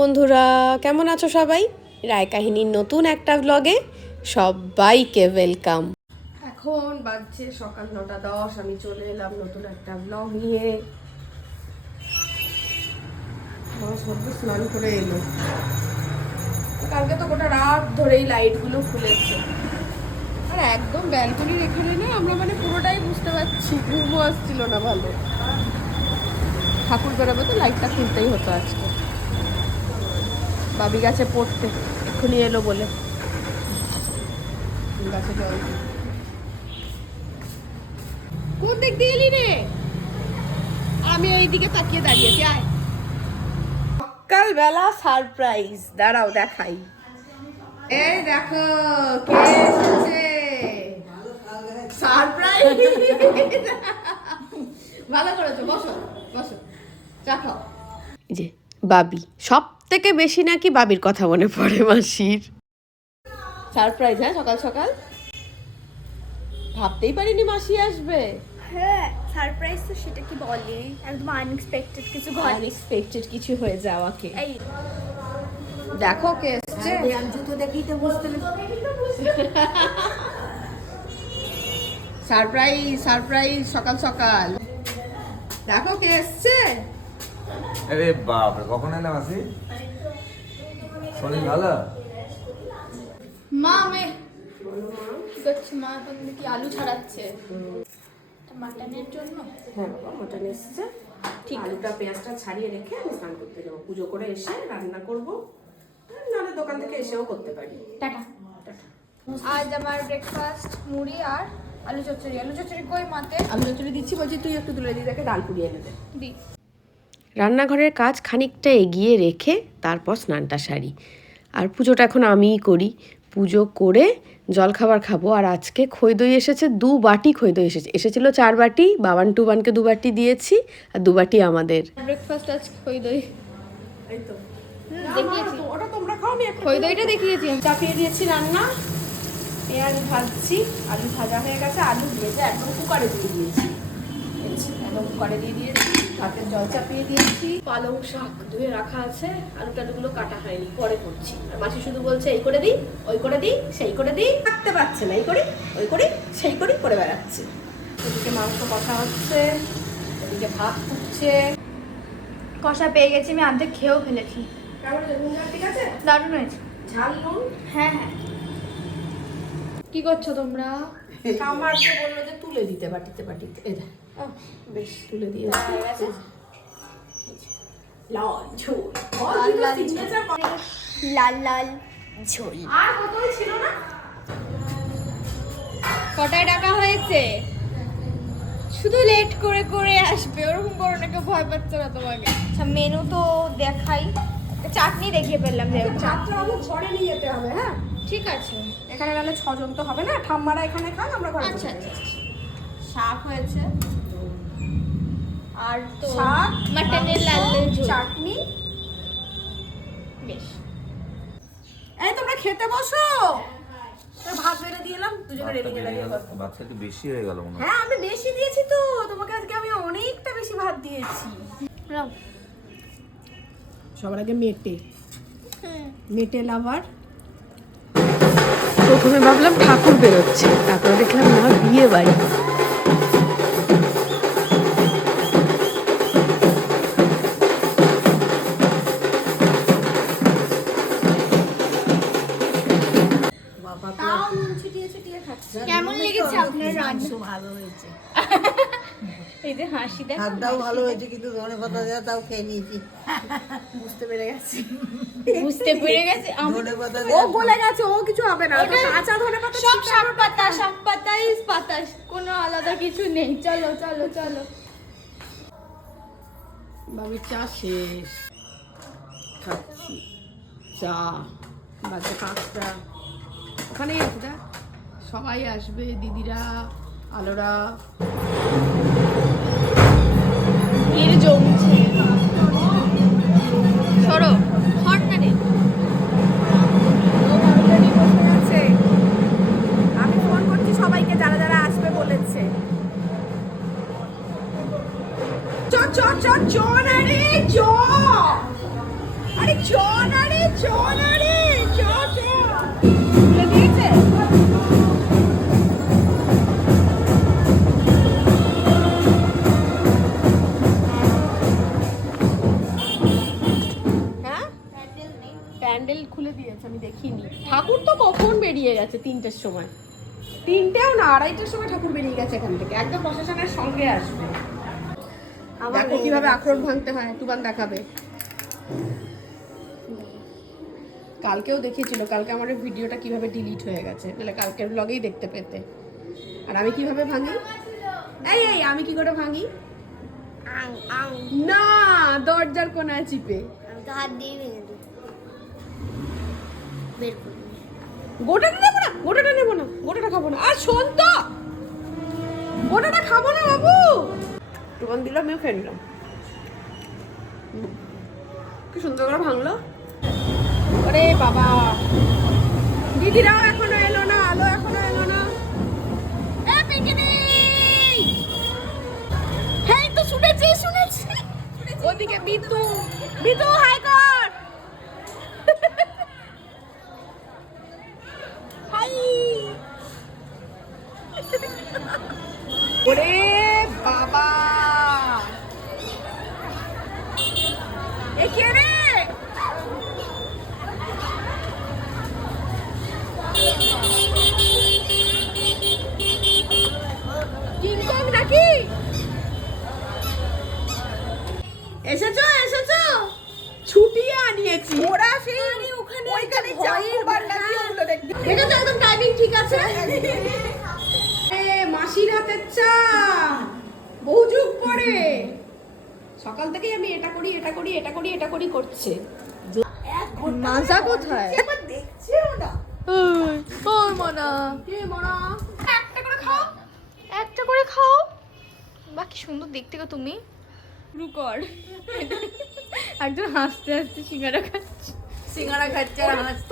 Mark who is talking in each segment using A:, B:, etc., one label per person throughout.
A: বন্ধুরা, কেমন আছো সবাই? রায় কাহিনীর নতুন একটা ব্লগে সবাইকে ওয়েলকাম এখন বাজছে সকাল নটা দশ, আমি চলে এলাম নতুন একটা ব্লগ নিয়ে। স্নান করে এলো। কালকে তো গোটা রাত ধরেই লাইটগুলো খুলেছে। আর একদম ব্যালকনির এখানে না, আমরা মানে পুরোটাই বুঝতে পারছি, ঘুমও আসছিল না ভালো। ঠাকুর বেরোবে তো লাইটটা খুলতেই হতো আজকে। বাবি গাছে পড়তে। এক্ষুনি এলো বলে। গাছে জল কোন দিক দিয়ে এলি রে? আমি ওই দিকে তাকিয়ে দাঁড়িয়েছি, আয়। সারপ্রাইজ। দাঁড়াও, দেখাই। এই দেখো, কে এসেছে? সারপ্রাইজ? ভালো করেছ, বসো বসো। চা খাও। যে, বাবি, সব থেকে বেশি নাকি বাবির কথা মনে পড়ে মাসির? সারপ্রাইজ হ্যাঁ সকাল সকাল? ভাবতেই পারিনি মাসি আসবে।
B: হ্যাঁ সারপ্রাইজ তো সেটা কি বলে? একদম আনএক্সপেক্টেড কিছু
A: আনএক্সপেক্টেড কিছু হয়ে যাওয়াকে।
B: এই।
A: দেখো কে এসছে।
B: জুতো দেখেই তো বুঝতে
A: সারপ্রাইজ সারপ্রাইজ সকাল সকাল। দেখো কে এসছে।
C: আরে বাপ রে কখন এলাম আসি শরীর ভালো?
B: মা মে কি মা? কি আলু ছাড়াচ্ছে? মাটনের জন্য?
A: হ্যাঁ বাবা মটন এসছে। ঠিক আলুটা পেঁয়াজটা ছাড়িয়ে রেখে আমি স্নান করতে যাব। পুজো করে এসে রান্না করব। নাহলে দোকান থেকে এসেও করতে পারি।
B: টাটা। আজ আমার ব্রেকফাস্ট মুড়ি আর আলু চচ্চড়ি। আলু চচ্চড়ি কই মাতে
A: আলু চলে দিচ্ছি বলছি তুই একটু তুলে দিয়ে দেখে ডাল পুড়িয়ে এনে দে।
B: দি।
A: রান্নাঘরের কাজ খানিকটা এগিয়ে রেখে তারপর স্নানটা সারি। আর পুজোটা এখন আমিই করি। পুজো করে জলখাবার খাব। আর আজকে খই দই এসেছে দু বাটি খই দই এসেছে। এসেছিল চার বাটি বাবান টুবানকে দু বাটি দিয়েছি আর দু বাটি আমাদের।
B: ব্রেকফাস্ট আজ খই দই।
A: এই
B: দেখিয়েছি।
A: ওটা তোমরা খাও আমি
B: খই দইটা দেখিয়েছি।
A: চাপিয়ে দিয়েছি রান্না। পেঁয়াজ ভাজছি। আলু ভাজা হয়ে গেছে আলু দিয়েছে একদম কুকারে দিয়ে দিয়েছি। একদম কুকারে দিয়ে দিয়েছি ভাতের জল চাপিয়ে দিয়েছি। পালং শাক ধুয়ে রাখা আছে আলু টালুগুলো কাটা হয়নি পরে করছি। আর মাসি শুধু বলছে এই করে দিই ওই করে দিই সেই করে দিই। থাকতে পারছে না এই করি ওই করি সেই করি করে বেড়াচ্ছে। এদিকে মাংস কষা হচ্ছে এদিকে ভাত ফুটছে।
B: কষা পেয়ে গেছি আমি অর্ধেক খেয়েও ফেলেছি।
A: কেমন হয়েছে? নুন ঝাল ঠিক আছে?
B: দারুণ হয়েছে।
A: ঝাল নুন?
B: হ্যাঁ হ্যাঁ। কি করছ তোমরা?
A: বলল যে তুলে দিতে বাটিতে বাটিতে এ দেখ। আহ, বেশ। তুলে দিয়েছি। লাল ঝোল।
B: লাল লাল লাল লাল ঝোল।
A: আর বোতল ছিল না?
B: কটায় টাকা হয়েছে? শুধু লেট করে করে আসবে। ওরকম করে নাকি ভয় পাচ্ছে না তোমাকে। আচ্ছা মেনু তো দেখাই। চাটনি দেখিয়ে ফেললাম যে
A: যাত্রা বাবু ঘরে নিয়ে যেতে হবে হ্যাঁ?
B: ঠিক আছে।
A: এখানে গেলে ছজন তো হবে না। ঠাম্মারা এখানে খান আমরা ঘরে
B: আচ্ছা আচ্ছা
A: খাই।
B: শাক হয়েছে। আর তো
A: শাক
B: মাটনের লাল
A: চাটনি।
B: বেশ।
A: এই তোমরা খেতে বসো। ভাত বেড়ে দুজনে রেডি।
C: বাচ্চা একটু বেশি হয়ে গেল মনে হ্যাঁ।
A: আমি বেশি দিয়েছি তো তোমাকে আজকে আমি অনেকটা বেশি ভাত দিয়েছি। সবার আগে মেটে। মেটে লাভার। প্রথমে ভাবলাম ঠাকুর বেরোচ্ছে তারপরে দেখলাম না বিয়ে বাড়ি।
B: কেমন লেগেছে আপনার রান্না?
D: ভালো হয়েছে।
B: এই যে হাসি দেখ
D: ভাতটাও ভালো হয়েছে কিন্তু ধনে পাতা দেওয়া তাও খেয়ে নিয়েছি।
A: বুঝতে পেরে গেছি।
B: বুঝতে পেরে গেছে।
D: ধনে পাতা
A: ও বলে গেছে ও কিছু হবে না। কাঁচা ধনে পাতা
B: সব শাক পাতা শাক পাতা ইস পাতা কোনো আলাদা কিছু নেই। চলো চলো চলো।
A: বাবি চা শেষ। খাচ্ছি। চা। বাজে পাঁচটা। ওখানেই আছে দেখ সবাই আসবে দিদিরা আলোরা।
B: এর জমছে। সরো হট না রে
A: আমি ফোন করছি সবাইকে যারা যারা আসবে বলেছে। চ চ চ চ না রে চ। আরে প্যান্ডেল খুলে দিয়েছে আমি দেখিনি। ঠাকুর তো কখন বেরিয়ে গেছে তিনটের সময়? তিনটেও না আড়াইটার সময় ঠাকুর বেরিয়ে গেছে এখান থেকে। একদম প্রশাসনের সঙ্গে আসবে। দেখো কীভাবে আখরোট ভাঙতে হয় তুবান দেখাবে। কালকেও দেখিয়েছিল কালকে আমার ভিডিওটা কীভাবে ডিলিট হয়ে গেছে। তাহলে কালকের ব্লগেই দেখতে পেতে। আর আমি কীভাবে ভাঙি? এই এই আমি কি করে ভাঙি? না দরজার কোনায় চিপে।
E: আমি তো হাত দিয়ে ভেঙে দিই। বের করে
A: গোটাটা নেব না গোটাটা নেব না গোটাটা খাব না। আর শোন তো গোটাটা খাব না বাবু। টুকান দিলাম আমিও খেয়ে নিলাম। কি সুন্দর করে ভাঙলো। ওরে বাবা। দিদিরাও এখনও এলো না আলো এখনও এলো না। এ পিকিনি তো শুনেছি। শুনেছি। ওদিকে বিতু বিতু হাই কর হাই ওরে বাবা এ কে রে কিংকং নাকি এসেছ এসেছ? ছুটিয়ে আনিয়েছি। ওরা সেই ওখানে ওইখানে ভয়ের বান্ডালি ওগুলো দেখতে। দেখেছ একদম টাইমিং ঠিক আছে? এ মাসির হাতের চা। বহু যুগ পরে। সকাল থেকেই আমি এটা করি এটা করি এটা করি এটা করি করছে। মাজা কোথায়? দেখছেও না।
B: ও মনা।
A: কে মনা?
B: একটা করে খাও। একটা করে খাও। বাকি সুন্দর দেখতে গো তুমি। শুরু কর একজন হাসতে হাসতে সিঙ্গারা খাচ্ছে।
D: সিঙ্গারা খাচ্ছে আর হাসছে।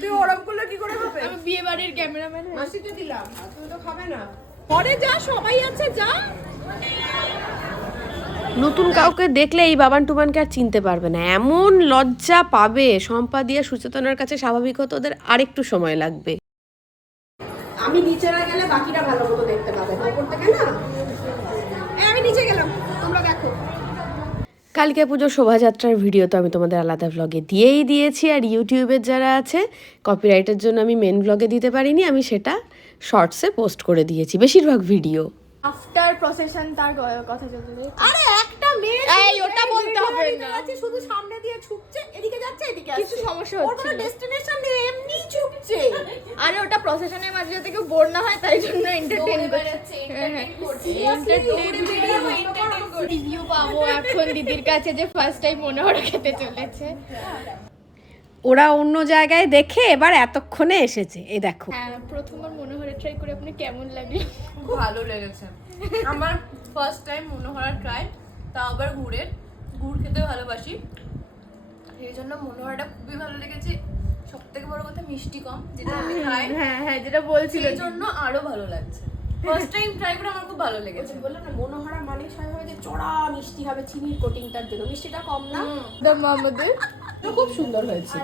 A: তুই ওরম করলে কি করে হবে?
B: আমি বিয়ে বাড়ির ক্যামেরাম্যান
A: মাসিকে দিলাম তো খাবে না। পরে যা সবাই আছে যা।
F: নতুন কাউকে দেখলে এই বাবান টুবানকে আর চিনতে পারবে না। এমন লজ্জা পাবে। সম্পা দিয়ে সুচেতনার কাছে স্বাভাবিক হতে ওদের আরেকটু সময় লাগবে।
A: আমি নিচে না গেলে বাকিরা ভালো মতো দেখতে পাবে। থেকে না? আমি নিচে গেলাম। তোমরা দেখো।
F: কালকে পুজোর শোভাযাত্রার ভিডিও তো আমি তোমাদের আলাদা ভ্লগে দিয়েই দিয়েছি। আর ইউটিউবের যারা আছে কপিরাইটের জন্য আমি মেন ভ্লগে দিতে পারিনি। আমি সেটা শর্টসে পোস্ট করে দিয়েছি। বেশিরভাগ ভিডিও
B: আফটার প্রসেশন তার কথা থাকে।
A: আরে একটা মেয়ে
B: এই, ওটা বলতে হবে না।
A: আছে শুধু সামনে দিয়ে ছুটছে এদিকে যাচ্ছে এদিকে
B: কিছু। সমস্যা
A: ওর
B: হচ্ছে
A: কোনো
B: না।
A: ডেস্টিনেশন নেই এমনি ছুটছে
B: আরে ওটা প্রসেশনের মাঝে যাতে কেউ বোর না হয় তাই জন্য এন্টারটেইন করছে রিভিউ পাবো এখন দিদির কাছে যে ফার্স্ট টাইম মনে হলো খেতে চলেছে
F: ওরা অন্য জায়গায় দেখে এবার এতক্ষণে এসেছে। এই দেখো।
B: হ্যাঁ প্রথমবার মনে হলে ট্রাই করে আপনি কেমন লাগল
G: খুব ভালো লেগেছে। আমার ফার্স্ট টাইম মনোহরা ট্রাই তাও আবার গুড়ের। গুড় খেতে ভালোবাসি। সেই জন্য মনোহরাটা খুবই ভালো লেগেছে। সব থেকে বড় কথা মিষ্টি কম যেটা আমি খাই।
B: হ্যাঁ হ্যাঁ যেটা বলছিল।
G: সেই জন্য আরও ভালো লাগছে। ফার্স্ট টাইম ট্রাই করে আমার খুব ভালো লেগেছে।
A: বললাম না মনোহরা মানে স্বাভাবিক যে চড়া মিষ্টি হবে চিনির কোটিংটার জন্য। মিষ্টিটা কম না?
B: আমাদের।
A: তো খুব সুন্দর হয়েছে।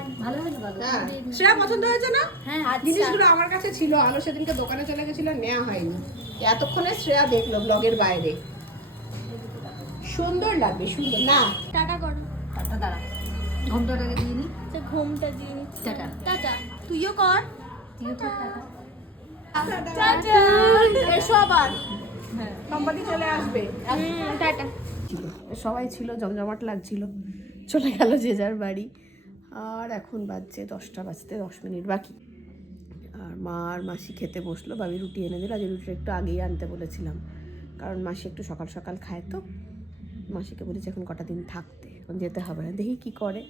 A: হ্যাঁ। শ্রেয়া পছন্দ হয়েছে না? হ্যাঁ জিনিসগুলো আমার কাছে ছিল আলো সেদিনকে দোকানে চলে গেছিল নেওয়া হয়নি। এতক্ষণে শ্রেয়া দেখল ব্লগের বাইরে। সুন্দর লাগবে সুন্দর। না।
B: টাটা করো।
D: টাটা দাঁড়া। ঘন্টাটাকে দিয়ে নি।
B: আচ্ছা দিয়ে নিচ্ছি।
D: টাটা।
B: টাটা। তুইও কর।
D: তুইও তো টাটা।
B: টাটা
A: এসো আবার। সম্পাদি চলে আসবে।
B: টাটা।
A: সবাই ছিল জমজমাট লাগছিল। চলে গেল যে যার বাড়ি। আর এখন বাজছে দশটা, বাজতে দশ মিনিট বাকি। আর মা আর মাসি খেতে বসল, বাবি রুটি এনে দিল। আজ রুটিটা একটু আগেই আনতে বলেছিলাম। কারণ মাসি একটু সকাল সকাল খায় তো। মাসিকে বলেছি এখন কটা দিন থাকতে, এখন যেতে হবে না। দেখি কি করে।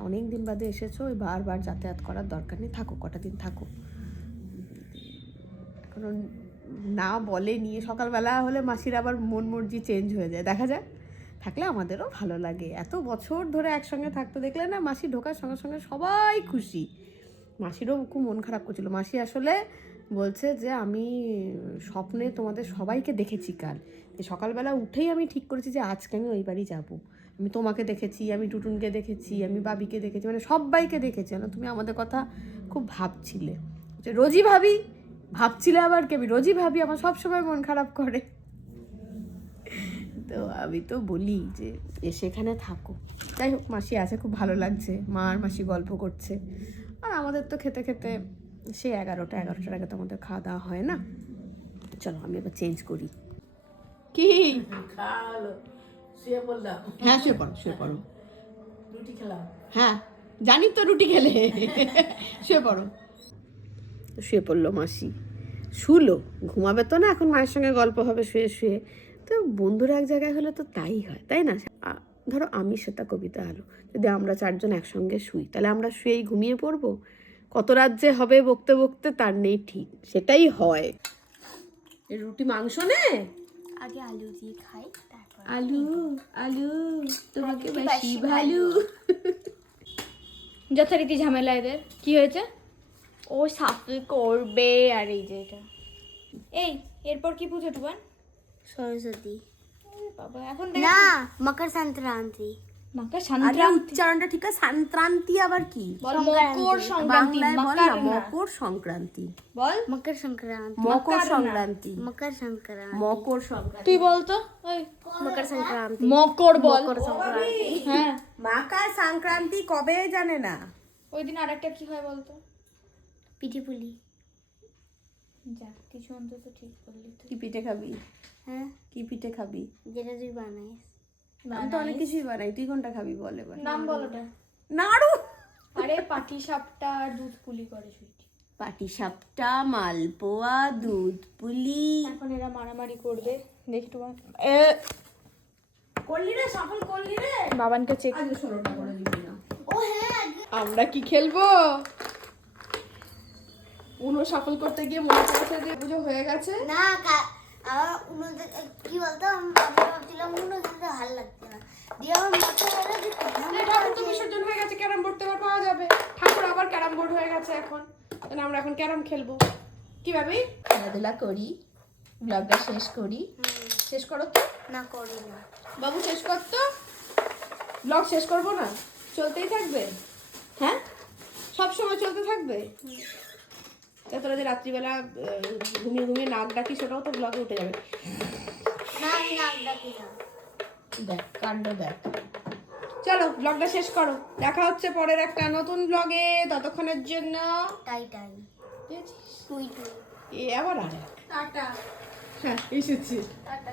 A: অনেক দিন বাদে এসেছ, ওই বারবার যাতায়াত করার দরকার নেই। থাকো, কটা দিন থাকো। কারণ না বলে নিয়ে সকালবেলা হলে মাসির আবার মন মর্জি চেঞ্জ হয়ে যায়। দেখা যায় থাকলে আমাদেরও ভালো লাগে। এত বছর ধরে একসঙ্গে থাকতে দেখলে না মাসি ঢোকার সঙ্গে সঙ্গে সবাই খুশি। মাসিরও খুব মন খারাপ করছিল। মাসি আসলে বলছে যে, আমি স্বপ্নে তোমাদের সবাইকে দেখেছি কাল। যে সকালবেলা উঠেই আমি ঠিক করেছি যে, আজকে আমি ওই বাড়ি যাব। আমি তোমাকে দেখেছি, আমি টুটুনকে দেখেছি, আমি বাবিকে দেখেছি মানে সবাইকে দেখেছি। না তুমি আমাদের কথা খুব ভাবছিলে। রোজই ভাবি, ভাবছিলে আবার কি আমি রোজই ভাবি, আমার সবসময় মন খারাপ করে। তো আমি তো বলি যে এসে এখানে থাকো। যাই হোক মাসি আছে খুব ভালো লাগছে। মা আর মাসি গল্প করছে। আর আমাদের তো খেতে খেতে সে এগারোটা এগারোটার আগে তো আমাদের খাওয়া দাওয়া হয় না। চলো আমি এবার চেঞ্জ করি। কি? হ্যাঁ শুয়ে পড়ো শুয়ে পড়ো। রুটি খেলাম। হ্যাঁ জানি তো রুটি খেলে। শুয়ে পড়ো। শুয়ে পড়ল মাসি। শুলো ঘুমাবে তো না এখন মায়ের সঙ্গে গল্প হবে শুয়ে শুয়ে। তো বন্ধুরা এক জায়গায় হলে তো তাই হয় তাই না? ধরো আমি সেটা কবিতা আলো। যদি আমরা চারজন একসঙ্গে শুই তাহলে আমরা শুয়েই ঘুমিয়ে পড়ব? কত রাত যে হবে বকতে বকতে তার নেই ঠিক সেটাই হয়। রুটি মাংস নে?
E: আগে আলু দিয়ে খাই তারপর
A: আলু আলু তোমাকে বাসি ভালু।
B: যথারীতি ঝামেলা এদের। কি হয়েছে? ও সাফল করবে আর এই যে এটা। এই এরপর কি পুজো টুবান?
E: সরস্বতী।
B: বাবা এখন
E: না মকর সংক্রান্তি।
B: মাকা
A: আরে
B: সংক্রান্তি।
A: উচ্চারণটা ঠিক আছে সংক্রান্তি আবার কি?
B: বল মকর সংক্রান্তি। মকর।
A: মকর সংক্রান্তি।
B: বল।
E: মকর সংক্রান্তি।
A: মকর সংক্রান্তি।
E: মকর সংক্রান্তি।
A: মকর সংক্রান্তি।
B: তুই বল তো।
E: মকর সংক্রান্তি।
B: মকর বল।
E: মকর সংক্রান্তি।
B: হ্যাঁ।
A: মাকার সংক্রান্তি কবে জানে না?
B: ওই দিন আরেকটা কি হয় বলতো?
E: পিঠে পুলি।
B: যাক কিছু অন্তত ঠিক করলি তুই।
A: কি পিঠে খাবি?
E: হ্যাঁ?
A: কি পিঠে খাবি?
E: যেটা তুই বানাইস।
A: আমি তো অনেক কিছুই বানাই। তুই কোনটা খাবি বল এবার?
B: নাম বলটা
A: নাড়ু!
B: আরে পাটি সাপটা আর দুধ পুলি করে সুইটি।
A: পাটি সাপটা মালপোয়া দুধ পুলি।
B: এখন এরা মারামারি করবে। দেখি
A: করলি রে সফল করলি রে।
B: বাবানকে চেক
A: আজ ষোলোটা করে দিবি না।
E: ও হ্যাঁ
A: আমরা কি খেলব? উনো সফল করতে গিয়ে মনে পড়েছে যে পুজো হয়ে গেছে?
E: না আমার উনো দে- কি বলতো আমি ভাবছিলাম উনো খেলতে ভালো লাগছে না। দিয়ে আমার মাথা হলো যে
A: ঠাকুর তো বিসর্জন হয়ে গেছে ক্যারাম বোর্ড তো পাওয়া যাবে। ঠাকুর আবার ক্যারাম বোর্ড হয়ে গেছে এখন। তাহলে আমরা এখন ক্যারাম খেলব। কি ভাবি? খেলাধুলা করি ব্লগটা শেষ করি। শেষ করো তো?
E: না করি না।
A: বাবু শেষ কর তো। ব্লগ শেষ করব না? চলতেই থাকবে? হ্যাঁ? সব সময় চলতে থাকবে? তা তোরা যে রাত্রিবেলা ঘুমিয়ে ঘুমিয়ে নাক ডাকি সেটাও তো ব্লগে উঠে যাবে।
E: না ডাকি না
A: দেখ কাণ্ড দেখ। চলো ব্লগটা শেষ করো। দেখা হচ্ছে পরের একটা নতুন ব্লগে ততক্ষণের জন্য
E: টাই টাই। টুই
A: এ আবার আর
G: টাটা।
A: হ্যাঁ এসেছি।
G: টাটা।